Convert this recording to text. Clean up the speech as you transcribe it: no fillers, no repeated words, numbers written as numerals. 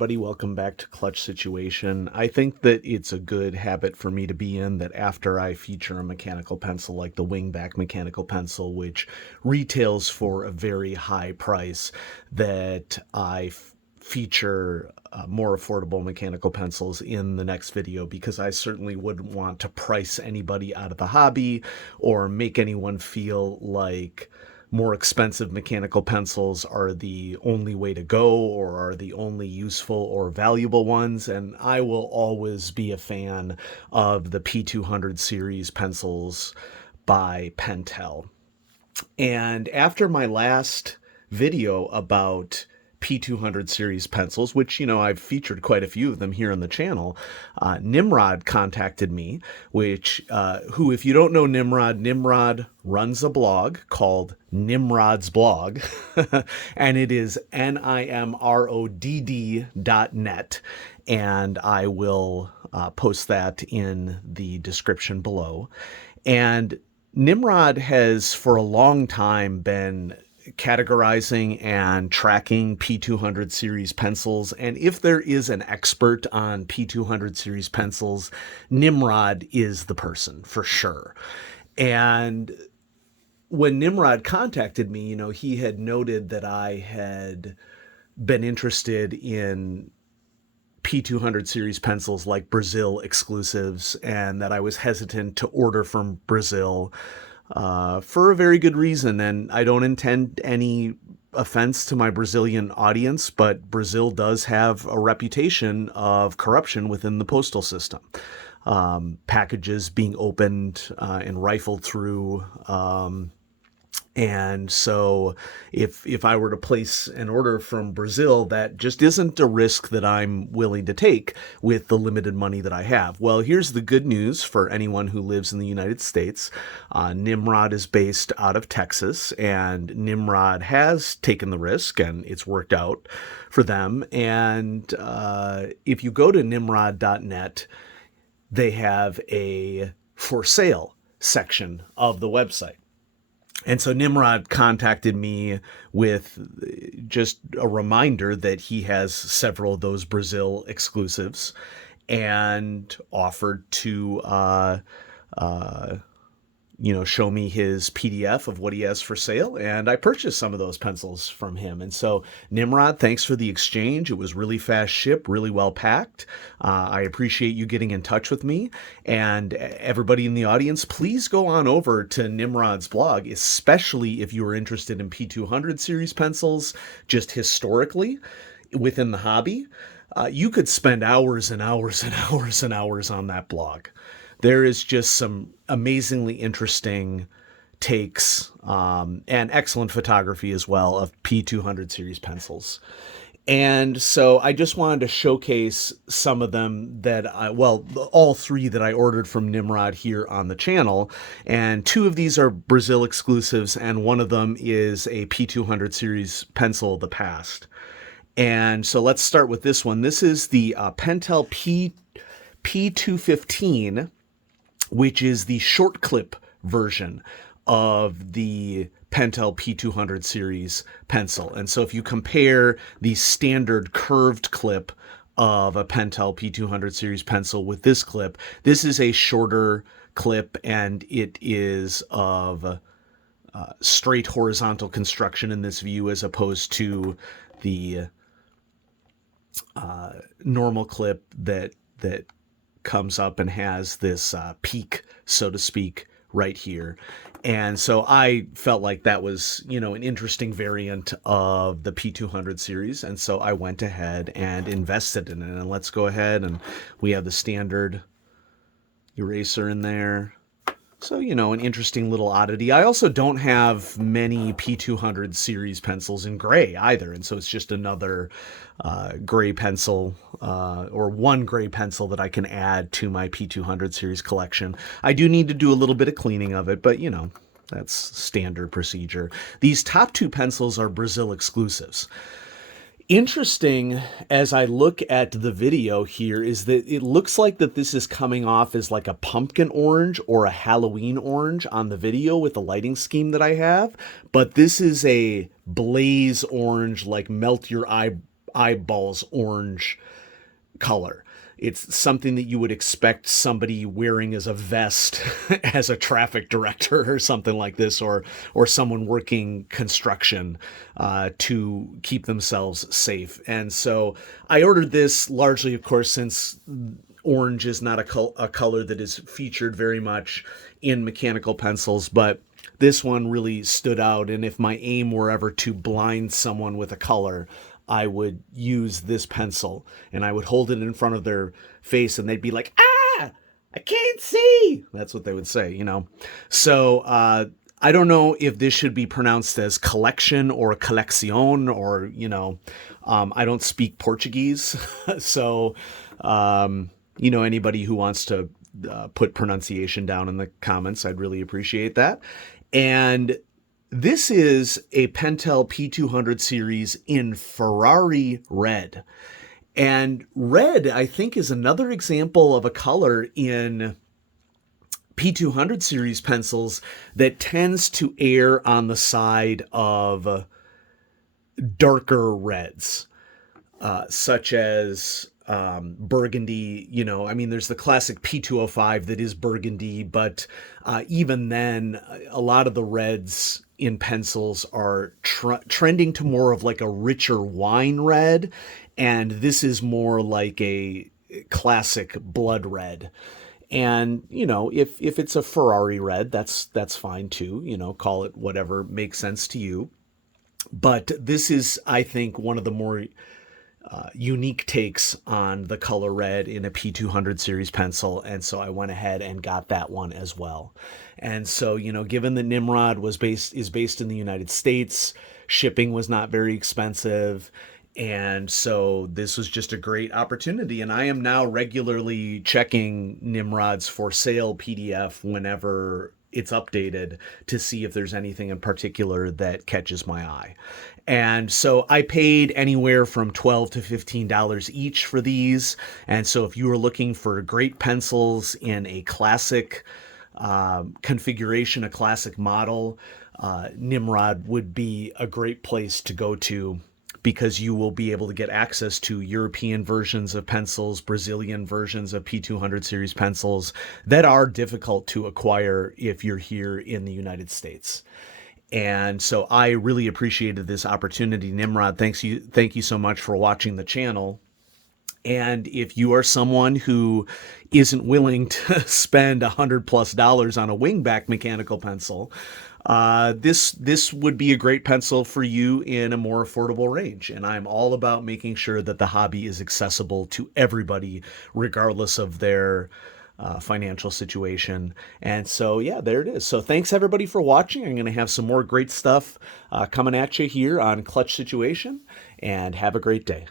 everybody. Welcome back to Clutch Situation. I think that it's a good habit for me to be in that after I feature a mechanical pencil like the Wingback mechanical pencil, which retails for a very high price, that I feature more affordable mechanical pencils in the next video, because I certainly wouldn't want to price anybody out of the hobby or make anyone feel like more expensive mechanical pencils are the only way to go or are the only useful or valuable ones. And I will always be a fan of the P200 series pencils by Pentel. And after my last video about P200 series pencils, which, I've featured quite a few of them here on the channel, Nimrod contacted me, who, if you don't know Nimrod runs a blog called Nimrod's Blog, and it is nimrodd.net, and I will post that in the description below. And Nimrod has for a long time been categorizing and tracking P200 series pencils. And if there is an expert on P200 series pencils, Nimrod is the person for sure. And when Nimrod contacted me, he had noted that I had been interested in P200 series pencils like Brazil exclusives, and that I was hesitant to order from Brazil for a very good reason. And I don't intend any offense to my Brazilian audience, but Brazil does have a reputation of corruption within the postal system. Packages being opened and rifled through. And so if I were to place an order from Brazil, that just isn't a risk that I'm willing to take with the limited money that I have. Well, here's the good news for anyone who lives in the United States. Nimrod is based out of Texas, and Nimrod has taken the risk, and it's worked out for them. And if you go to nimrod.net, they have a for sale section of the website. And so Nimrod contacted me with just a reminder that he has several of those Brazil exclusives, and offered to, show me his PDF of what he has for sale. And I purchased some of those pencils from him. And so, Nimrod, thanks for the exchange. It was really fast shipped, really well packed. I appreciate you getting in touch with me. And everybody in the audience, please go on over to Nimrod's blog, especially if you are interested in P200 series pencils, just historically within the hobby. You could spend hours and hours and hours and hours on that blog. There is just some amazingly interesting takes and excellent photography as well of P200 series pencils. And so I just wanted to showcase some of them all three that I ordered from Nimrod here on the channel. And two of these are Brazil exclusives, and one of them is a P200 series pencil of the past. And so let's start with this one. This is the Pentel P215, which is the short clip version of the Pentel P200 series pencil. And so if you compare the standard curved clip of a Pentel P200 series pencil with this clip, this is a shorter clip, and it is of straight horizontal construction in this view, as opposed to the normal clip that comes up and has this peak, so to speak, right here. And so I felt like that was, an interesting variant of the P200 series. And so I went ahead and invested in it. And let's go ahead, and we have the standard eraser in there. So, an interesting little oddity. I also don't have many P200 series pencils in gray either. And so it's just another gray pencil, or one gray pencil that I can add to my P200 series collection. I do need to do a little bit of cleaning of it, but, that's standard procedure. These top two pencils are Brazil exclusives. Interesting, as I look at the video here, is that it looks like that this is coming off as like a pumpkin orange or a Halloween orange on the video with the lighting scheme that I have, but this is a blaze orange, like melt your eyeballs orange color. It's something that you would expect somebody wearing as a vest as a traffic director or something like this, or someone working construction to keep themselves safe. And so I ordered this largely, of course, since orange is not a color that is featured very much in mechanical pencils, but this one really stood out. And if my aim were ever to blind someone with a color, I would use this pencil and I would hold it in front of their face and they'd be like, ah, I can't see. That's what they would say, you know? So, I don't know if this should be pronounced as collection or collection or, I don't speak Portuguese. So, anybody who wants to put pronunciation down in the comments, I'd really appreciate that. And this is a Pentel P200 series in Ferrari red. And red, I think, is another example of a color in P200 series pencils that tends to err on the side of darker reds, such as burgundy. There's the classic P205 that is burgundy, but even then, a lot of the reds in pencils are trending to more of like a richer wine red, and this is more like a classic blood red. And if it's a Ferrari red, that's fine too. Call it whatever makes sense to you. But this is, I think, one of the more unique takes on the color red in a P200 series pencil, and so I went ahead and got that one as well. And so, given that Nimrodd is based in the United States, shipping was not very expensive, and so this was just a great opportunity. And I am now regularly checking Nimrodd's for sale PDF whenever it's updated to see if there's anything in particular that catches my eye. And so I paid anywhere from $12 to $15 each for these. And so if you were looking for great pencils in a classic configuration, a classic model, Nimrodd would be a great place to go to, because you will be able to get access to European versions of pencils, Brazilian versions of P200 series pencils that are difficult to acquire if you're here in the United States. And so I really appreciated this opportunity. Nimrodd, thank you so much for watching the channel. And if you are someone who isn't willing to spend $100+ on a wingback mechanical pencil, this would be a great pencil for you in a more affordable range. And I'm all about making sure that the hobby is accessible to everybody, regardless of their financial situation. And so, yeah, there it is. So thanks everybody for watching. I'm going to have some more great stuff coming at you here on Clutch Situation, and have a great day.